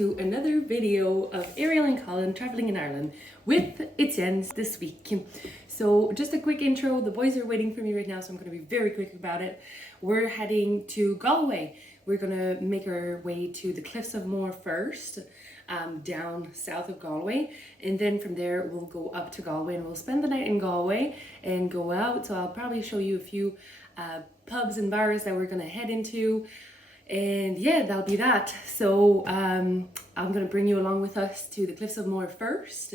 to another video of Ariel and Colin traveling in Ireland with Etienne this week. So just a quick intro, the boys are waiting for me right now, so I'm going to be very quick about it. We're heading to Galway. We're going to make our way to the Cliffs of Moher first, down south of Galway, and then from there we'll go up to Galway and we'll spend the night in Galway and go out. So I'll probably show you a few pubs and bars that we're going to head into. And yeah, that'll be that. So I'm gonna bring you along with us to the Cliffs of Moher first,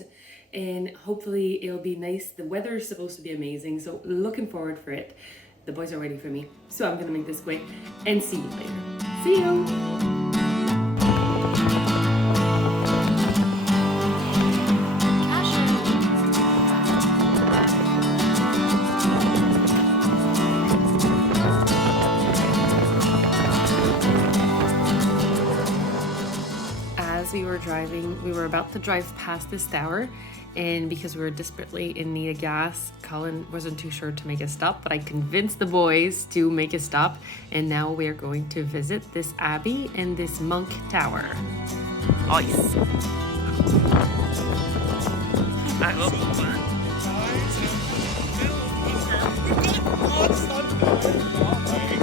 and hopefully it'll be nice. The weather is supposed to be amazing, so looking forward for it. The boys are waiting for me, so I'm gonna make this quick and see you later. See you. We were about to drive past this tower, and because we were desperately in need of gas, Colin wasn't too sure to make a stop, but I convinced the boys to make a stop, and now we're going to visit this abbey and this monk tower. Ice.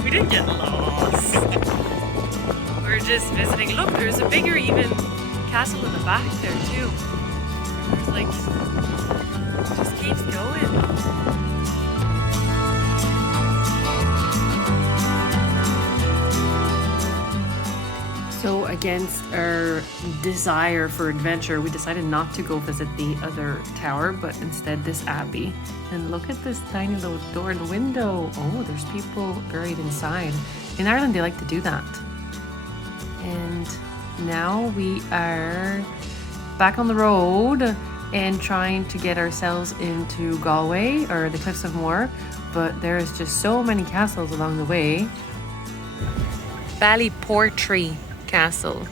We didn't get lost. We're just visiting. Look, there's a bigger even castle in the back there too. It's like, it just keeps going. So against our desire for adventure, we decided not to go visit the other tower, but instead this abbey. And look at this tiny little door and window. Oh, there's people buried inside. In Ireland, they like to do that. And now we are back on the road and trying to get ourselves into Galway or the Cliffs of Moher, but there's just so many castles along the way. Ballyportree Castle. It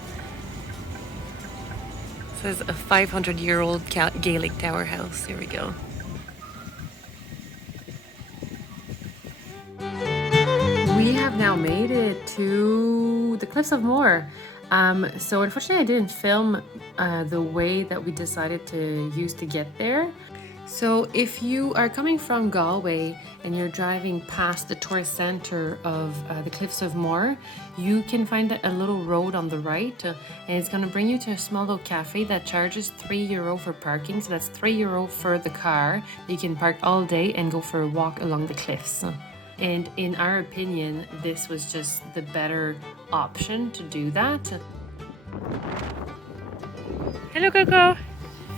says a 500-year-old Gaelic tower house. Here we go. We have now made it to the Cliffs of Moher. So unfortunately I didn't film the way that we decided to use to get there. So if you are coming from Galway and you're driving past the tourist center of the Cliffs of Moher, you can find a little road on the right, and it's going to bring you to a small little cafe that charges €3 for parking. So that's €3 for the car. You can park all day and go for a walk along the cliffs. And in our opinion, this was just the better option to do that. Hello, Coco.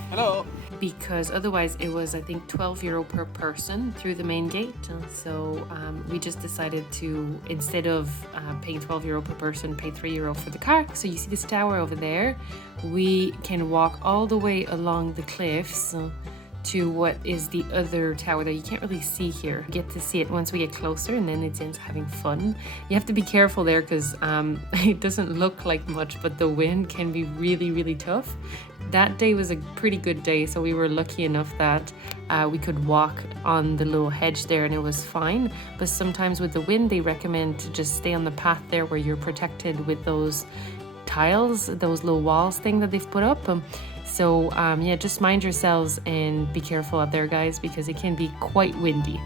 Hello. Because otherwise it was, I think, €12 per person through the main gate. So we just decided to, instead of paying €12 per person, pay €3 for the car. So you see this tower over there? We can walk all the way along the cliffs to what is the other tower that you can't really see here. You get to see it once we get closer, and then it's into having fun. You have to be careful there because it doesn't look like much, but the wind can be really, really tough. That day was a pretty good day, so we were lucky enough that we could walk on the little hedge there and it was fine. But sometimes with the wind, they recommend to just stay on the path there where you're protected with those tiles, those little walls thing that they've put up. So yeah, just mind yourselves and be careful out there, guys, because it can be quite windy.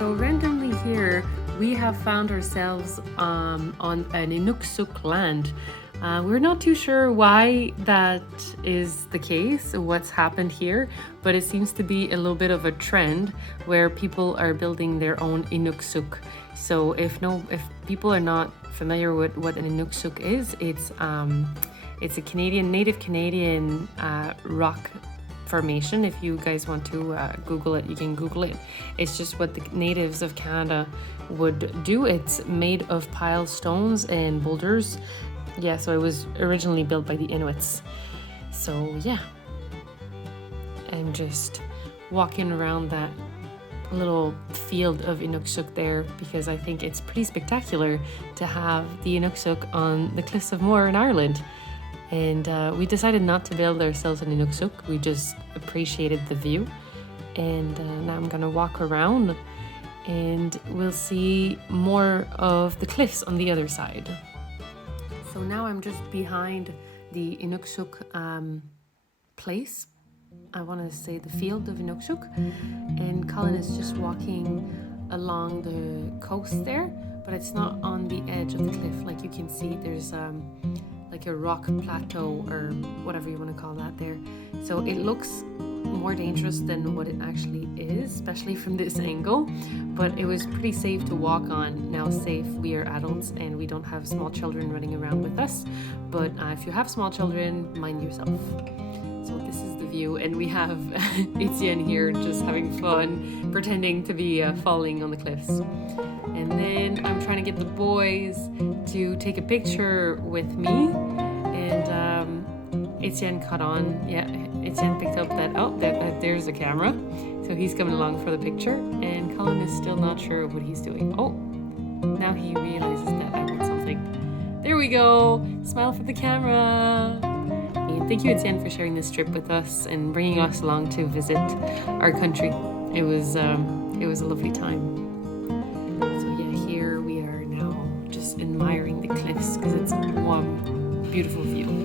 So randomly here, we have found ourselves on an Inukshuk land. We're not too sure why that is the case, what's happened here, but it seems to be a little bit of a trend where people are building their own Inukshuk. So if people are not familiar with what an Inukshuk is, it's a native Canadian rock formation. If you guys want to Google it, you can Google it. It's just what the natives of Canada would do. It's made of piled stones and boulders. Yeah, so it was originally built by the Inuits. So yeah, I'm just walking around that little field of Inukshuk there because I think it's pretty spectacular to have the Inukshuk on the Cliffs of Moher in Ireland. And we decided not to build ourselves an inukshuk. We just appreciated the view. And now I'm gonna walk around and we'll see more of the cliffs on the other side. So now I'm just behind the inukshuk place. I want to say the field of inukshuk, and Colin is just walking along the coast there, but it's not on the edge of the cliff. Like you can see, there's like a rock plateau or whatever you want to call that there. So it looks more dangerous than what it actually is, especially from this angle, but it was pretty safe to walk on. Now safe, we are adults and we don't have small children running around with us, but if you have small children, mind yourself. So this is the view, and we have Etienne here just having fun, pretending to be falling on the cliffs. And then I'm trying to get the boys to take a picture with me, and Etienne caught on. Yeah, Etienne picked up that, oh, there's the camera. So he's coming along for the picture, and Colin is still not sure what he's doing. Oh, now he realizes that I want something. There we go, smile for the camera. And thank you, Etienne, for sharing this trip with us and bringing us along to visit our country. It was a lovely time. So yeah, here we are now just admiring the cliffs because it's one beautiful view.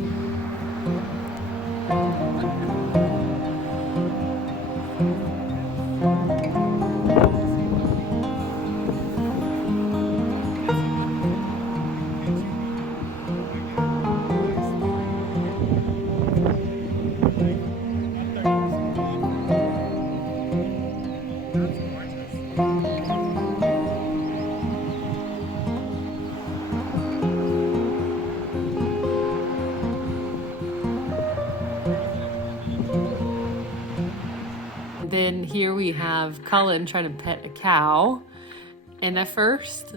Then here we have Colin trying to pet a cow, and at first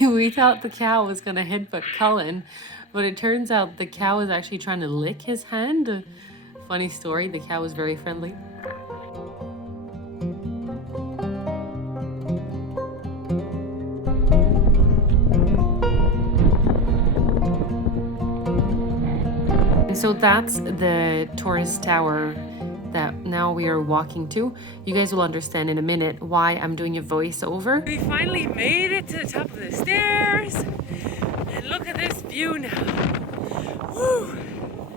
we thought the cow was gonna headbutt Colin, but it turns out the cow is actually trying to lick his hand. Funny story, the cow was very friendly. And so that's the tourist tower that now we are walking to. You guys will understand in a minute why I'm doing a voiceover. We finally made it to the top of the stairs, and look at this view now. Woo!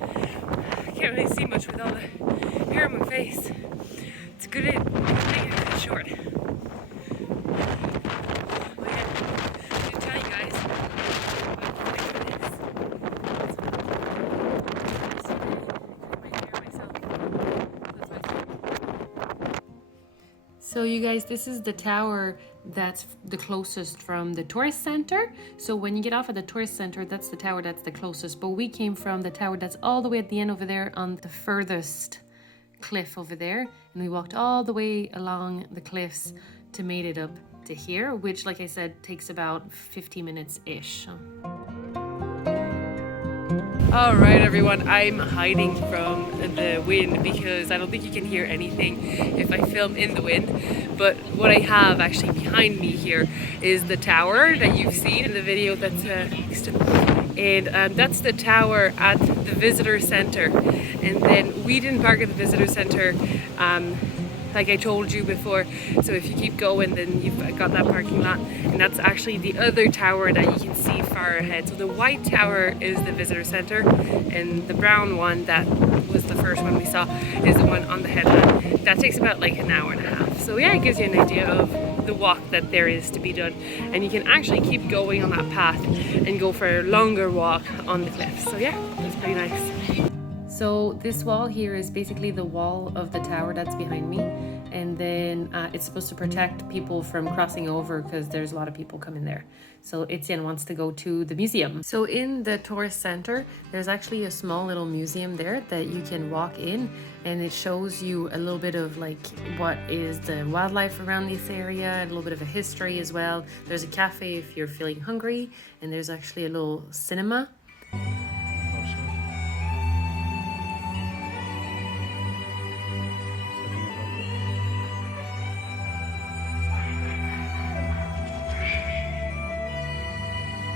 I can't really see much with all the hair on my face. It's good in, it's short. Oh yeah, I didn't tell you guys. So you guys, this is the tower that's the closest from the tourist center. So when you get off at the tourist center, that's the tower that's the closest. But we came from the tower that's all the way at the end over there on the furthest cliff over there. And we walked all the way along the cliffs to made it up to here, which, like I said, takes about 50 minutes-ish. All right, everyone, I'm hiding from the wind because I don't think you can hear anything if I film in the wind. But what I have actually behind me here is the tower that you've seen in the video that's next to, and that's the tower at the visitor center. And then we didn't park at the visitor center like I told you before. So if you keep going, then you've got that parking lot, and that's actually the other tower that you can see far ahead. So the white tower is the visitor center, and the brown one that was the first one we saw is the one on the headland. That takes about like an hour and a half. So yeah, it gives you an idea of the walk that there is to be done, and you can actually keep going on that path and go for a longer walk on the cliffs. So yeah, it's pretty nice. So this wall here is basically the wall of the tower that's behind me, and then it's supposed to protect people from crossing over because there's a lot of people coming there. So Etienne wants to go to the museum. So in the tourist center, there's actually a small little museum there that you can walk in, and it shows you a little bit of like what is the wildlife around this area, and a little bit of a history as well. There's a cafe if you're feeling hungry, and there's actually a little cinema.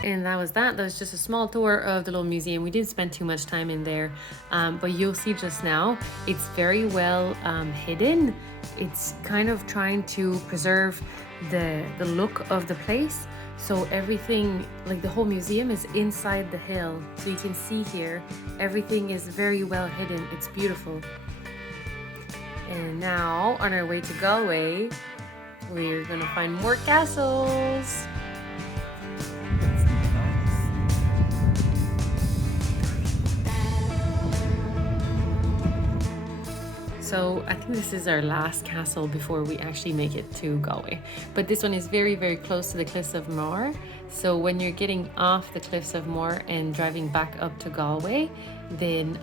And that was that. That was just a small tour of the little museum. We didn't spend too much time in there, but you'll see just now, it's very well hidden. It's kind of trying to preserve the look of the place. So everything, like the whole museum is inside the hill. So you can see here, everything is very well hidden. It's beautiful. And now on our way to Galway, we're gonna find more castles. So I think this is our last castle before we actually make it to Galway. But this one is very, very close to the Cliffs of Moher. So when you're getting off the Cliffs of Moher and driving back up to Galway, then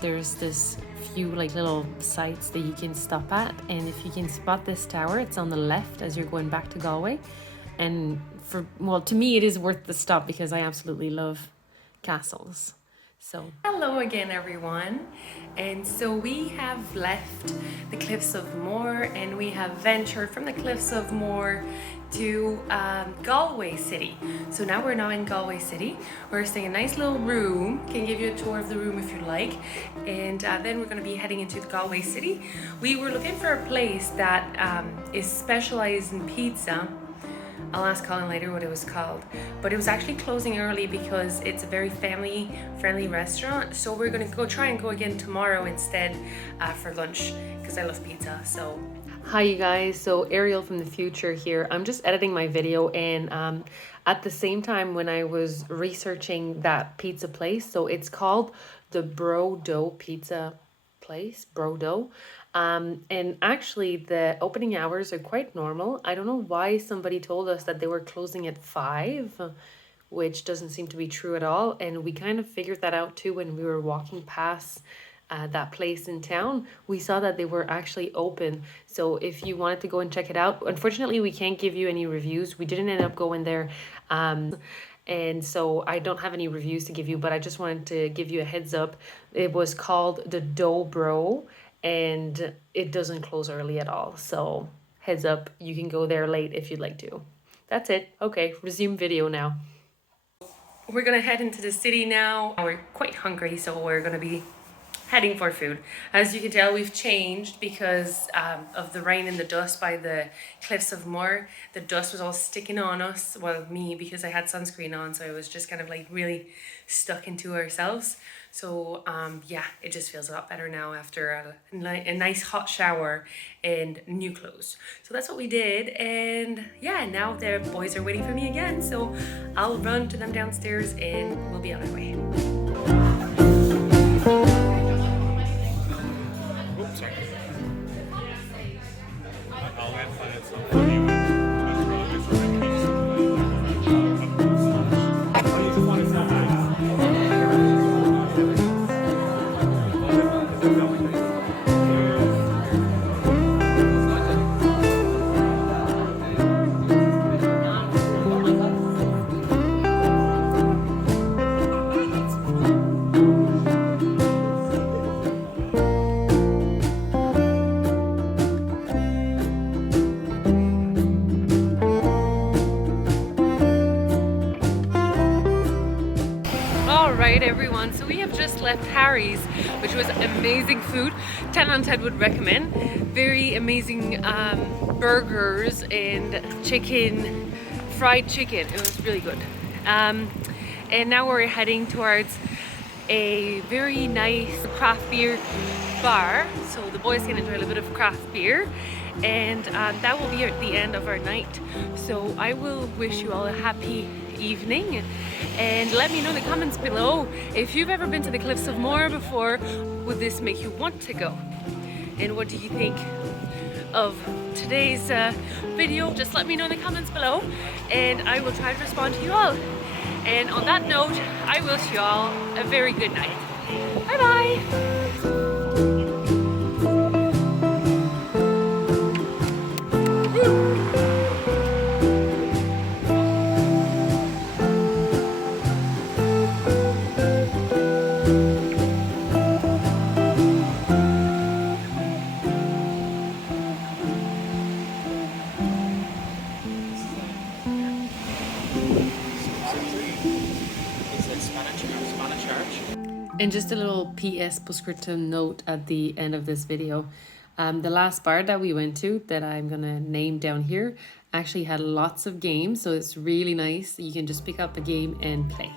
there's this few like little sites that you can stop at. And if you can spot this tower, it's on the left as you're going back to Galway. And to me, it is worth the stop because I absolutely love castles. So hello again, everyone. And so we have left the Cliffs of Moher and we have ventured from the Cliffs of Moher to Galway City. So now we're in Galway City. We're staying in a nice little room. Can give you a tour of the room if you like. And then we're going to be heading into the Galway City. We were looking for a place that is specialized in pizza. I'll ask Colin later what it was called, but it was actually closing early because it's a very family-friendly restaurant. So we're gonna try and go again tomorrow instead for lunch because I love pizza. So hi you guys, so Ariel from the future here. I'm just editing my video, and at the same time when I was researching that pizza place, so it's called the Bro-Dough Pizza Place, Bro-Dough. And actually the opening hours are quite normal. I don't know why somebody told us that they were closing at 5, which doesn't seem to be true at all. And we kind of figured that out too when we were walking past that place in town. We saw that they were actually open. So if you wanted to go and check it out, unfortunately we can't give you any reviews. We didn't end up going there. And so I don't have any reviews to give you, but I just wanted to give you a heads up. It was called the Dough Bro, and it doesn't close early at all. So heads up, you can go there late if you'd like to. That's it. Okay, resume video now. We're gonna head into the city now. We're quite hungry, so we're gonna be heading for food. As you can tell, we've changed because of the rain and the dust by the Cliffs of Moher. The dust was all sticking on us, well, me, because I had sunscreen on, so I was just kind of like really stuck into ourselves. So yeah, it just feels a lot better now after a nice hot shower and new clothes. So that's what we did, and yeah, now the boys are waiting for me again, so I'll run to them downstairs and we'll be on our way. Oops, sorry. I'll get find some for you. Alright everyone, so we have just left Harry's, which was amazing food. 10 on 10 would recommend. Very amazing burgers and chicken, fried chicken. It was really good. And now we're heading towards a very nice craft beer bar. So the boys can enjoy a little bit of craft beer. And that will be at the end of our night. So I will wish you all a happy evening, and let me know in the comments below if you've ever been to the Cliffs of Moher before. Would this make you want to go? And what do you think of today's video? Just let me know in the comments below, and I will try to respond to you all. And on that note, I wish you all a very good night. Bye bye. And just a little PS postscriptum note at the end of this video. The last bar that we went to, that I'm gonna name down here, actually had lots of games, so it's really nice. You can just pick up a game and play.